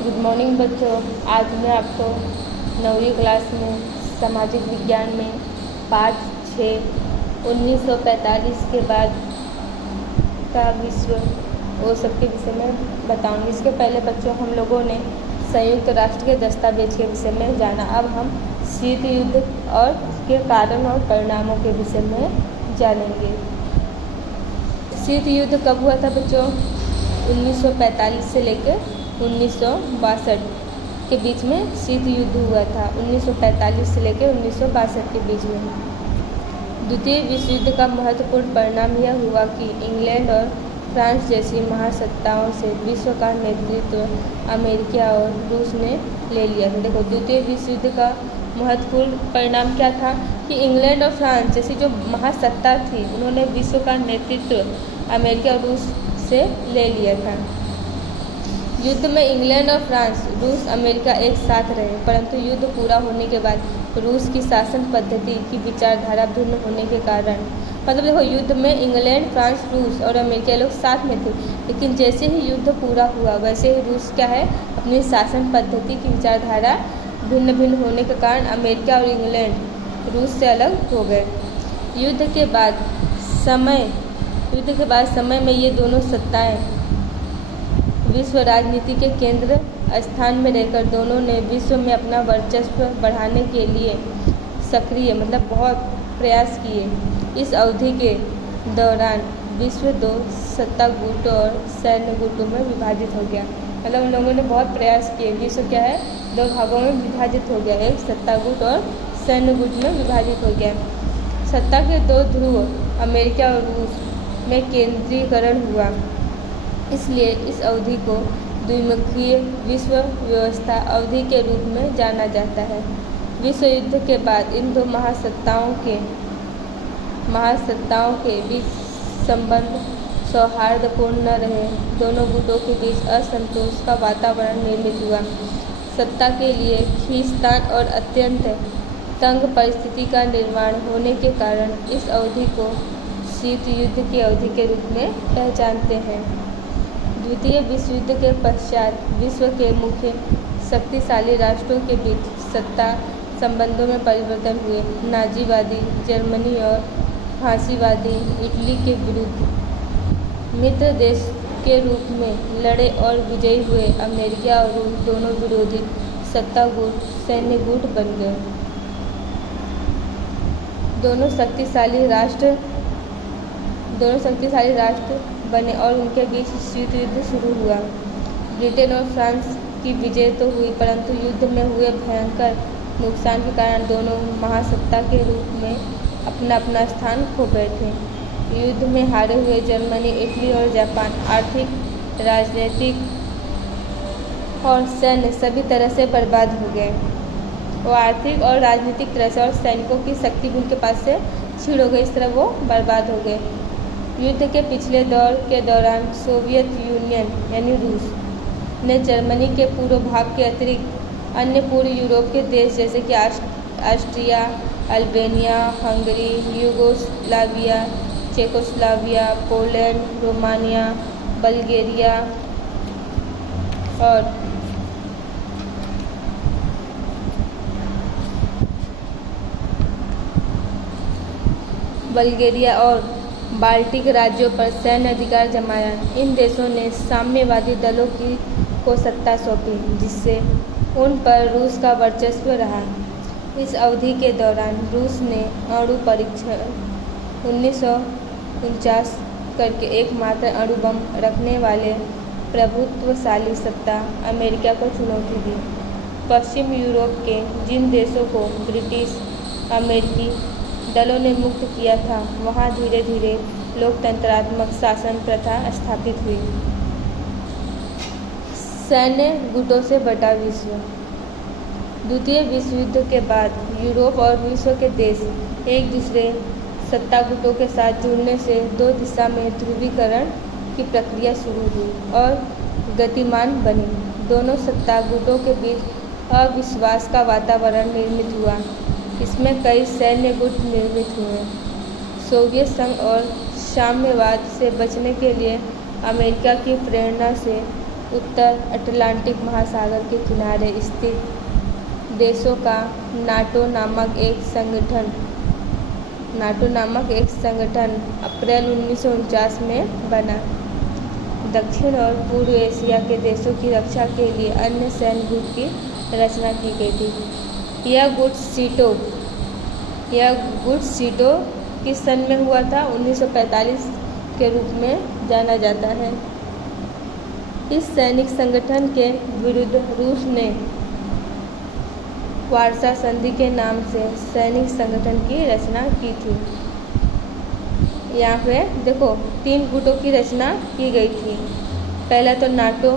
Good morning बच्चों। आज मैं आपको 9वीं क्लास में सामाजिक विज्ञान में पाठ 6 1945 के बाद का विश्व वो सबके विषय में बताऊंगी। इसके पहले बच्चों हम लोगों ने संयुक्त राष्ट्र के दस्तावेज के विषय में जाना। अब हम शीत युद्ध और उसके कारण और परिणामों के विषय में जानेंगे। शीत युद्ध कब हुआ था बच्चों? 1945 से लेकर 1962 के बीच में शीत युद्ध हुआ था। 1945 से लेकर 1962 के बीच में। द्वितीय विश्व युद्ध का महत्वपूर्ण परिणाम यह हुआ कि इंग्लैंड और फ्रांस जैसी महासत्ताओं से विश्व का नेतृत्व अमेरिका और रूस ने ले लिया था। देखो, द्वितीय विश्व युद्ध का महत्वपूर्ण परिणाम क्या था कि इंग्लैंड और फ्रांस जैसी जो महासत्ता थी उन्होंने विश्व का नेतृत्व अमेरिका और रूस से ले लिया था। युद्ध में इंग्लैंड और फ्रांस, रूस, अमेरिका एक साथ रहे, परंतु युद्ध पूरा होने के बाद रूस की शासन पद्धति की विचारधारा भिन्न होने के कारण, मतलब देखो, युद्ध में इंग्लैंड, फ्रांस, रूस और अमेरिका लोग साथ में थे, लेकिन जैसे ही युद्ध पूरा हुआ वैसे ही रूस क्या है, अपनी शासन पद्धति की विचारधारा भिन्न होने के कारण अमेरिका और इंग्लैंड रूस से अलग हो गए। युद्ध के बाद समय में ये दोनों सत्ताएं विश्व राजनीति के केंद्र स्थान में रहकर दोनों ने विश्व में अपना वर्चस्व बढ़ाने के लिए सक्रिय मतलब बहुत प्रयास किए। इस अवधि के दौरान विश्व दो सत्ता गुटों और सैन्य गुटों में विभाजित हो गया। मतलब उन लोगों ने बहुत प्रयास किए। विश्व क्या है, दो भागों में विभाजित हो गया, एक सत्ता गुट और सैन्य गुट में विभाजित हो गया। सत्ता के दो ध्रुव अमेरिका और रूस में केंद्रीकरण हुआ, इसलिए इस अवधि को द्विमुखीय विश्व व्यवस्था अवधि के रूप में जाना जाता है। विश्व युद्ध के बाद इन दो महासत्ताओं के बीच संबंध सौहार्दपूर्ण न रहे। दोनों गुटों के बीच असंतोष का वातावरण निर्मित हुआ। सत्ता के लिए खींचतान और अत्यंत तंग परिस्थिति का निर्माण होने के कारण इस अवधि को शीत युद्ध की अवधि के रूप में पहचानते हैं। द्वितीय विश्व युद्ध के पश्चात विश्व के मुख्य शक्तिशाली राष्ट्रों के बीच सत्ता संबंधों में परिवर्तन हुए। नाजीवादी जर्मनी और फांसीवादी इटली के विरुद्ध मित्र देश के रूप में लड़े और विजयी हुए अमेरिका और रूस दोनों विरोधी सत्ता गुट सैन्य गुट बन गए। दोनों शक्तिशाली राष्ट्र बने और उनके बीच शीत युद्ध शुरू हुआ। ब्रिटेन और फ्रांस की विजय तो हुई, परंतु युद्ध में हुए भयंकर नुकसान के कारण दोनों महासत्ता के रूप में अपना अपना स्थान खो बैठे। युद्ध में हारे हुए जर्मनी, इटली और जापान आर्थिक, राजनीतिक और सैन्य सभी तरह से बर्बाद हो गए। वो आर्थिक और राजनीतिक तरह से और सैनिकों की शक्ति भी उनके पास से छीड़ हो गई, इस तरह वो बर्बाद हो गए। युद्ध के पिछले दौर के दौरान सोवियत यूनियन यानी रूस ने जर्मनी के पूर्व भाग के अतिरिक्त अन्य पूर्व यूरोप के देश जैसे कि Austria, Albania, Hungary, Yugoslavia, Czechoslovakia, Poland, Romania, Bulgaria और बाल्टिक राज्यों पर सैन्य अधिकार जमाया। इन देशों ने साम्यवादी दलों को सत्ता सौंपी, जिससे उन पर रूस का वर्चस्व रहा। इस अवधि के दौरान रूस ने अणु परीक्षण 1949 करके एकमात्र अणु बम रखने वाले प्रभुत्वशाली सत्ता अमेरिका को चुनौती दी। पश्चिम यूरोप के जिन देशों को ब्रिटिश अमेरिकी दलों ने मुक्त किया था, वहाँ धीरे धीरे लोकतंत्रात्मक शासन प्रथा स्थापित हुई। सैन्य गुटों से बटा विश्व। द्वितीय विश्व युद्ध के बाद यूरोप और विश्व के देश एक दूसरे सत्ता गुटों के साथ जुड़ने से दो दिशा में ध्रुवीकरण की प्रक्रिया शुरू हुई और गतिमान बनी। दोनों सत्ता गुटों के बीच अविश्वास का वातावरण निर्मित हुआ। इसमें कई सैन्य गुट निर्मित हुए। सोवियत संघ और साम्यवाद से बचने के लिए अमेरिका की प्रेरणा से उत्तर अटलांटिक महासागर के किनारे स्थित देशों का नाटो नामक एक संगठन अप्रैल 1949 में बना। दक्षिण और पूर्व एशिया के देशों की रक्षा के लिए अन्य सैन्य गुट की रचना की गई थी। यह गुट सीटो किस सन में हुआ था? 1945 के रूप में जाना जाता है। इस सैनिक संगठन के विरुद्ध रूस ने वार्सा संधि के नाम से सैनिक संगठन की रचना की थी। यहाँ पे देखो 3 गुटों की रचना की गई थी। पहला तो नाटो,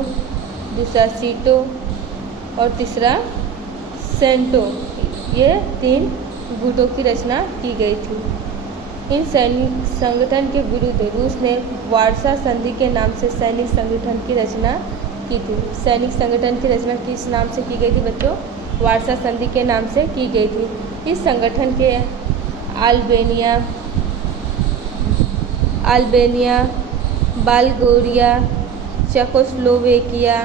दूसरा सीटो और तीसरा सेंटो। ये 3 गुटों की रचना की गई थी। इन सैनिक संगठन के विरुद्ध रूस ने वार्सा संधि के नाम से सैनिक संगठन की रचना की थी। सैनिक संगठन की रचना किस नाम से की गई थी बच्चों? वार्सा संधि के नाम से की गई थी। इस संगठन के अल्बानिया, बल्गेरिया, चेकोस्लोवेकिया,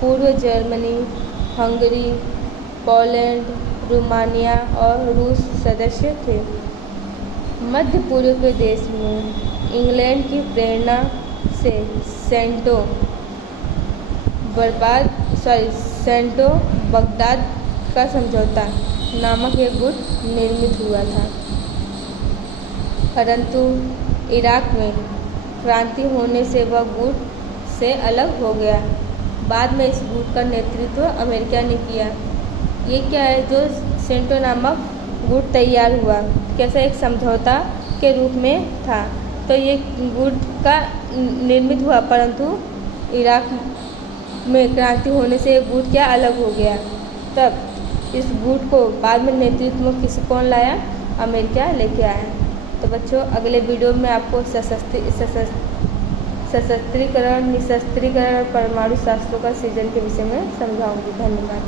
पूर्व जर्मनी, हंगरी, पोलैंड, रोमानिया और रूस सदस्य थे। मध्य पूर्व के देश में इंग्लैंड की प्रेरणा से सेंटो बगदाद का समझौता नामक एक गुट निर्मित हुआ था, परंतु इराक में क्रांति होने से वह गुट से अलग हो गया। बाद में इस गुट का नेतृत्व अमेरिका ने किया। ये क्या है? जो सेंटो नामक गुट तैयार हुआ, कैसा? एक समझौता के रूप में था। तो ये गुट का निर्मित हुआ, परंतु इराक में क्रांति होने से ये गुट क्या अलग हो गया। तब इस गुट को बाद में नेतृत्व में कौन लाया? अमेरिका लेके आया। तो बच्चों अगले वीडियो में आपको सशस्त्रीकरण, निशस्त्रीकरण और परमाणु शस्त्रों का सृजन के विषय में समझाऊंगी। धन्यवाद।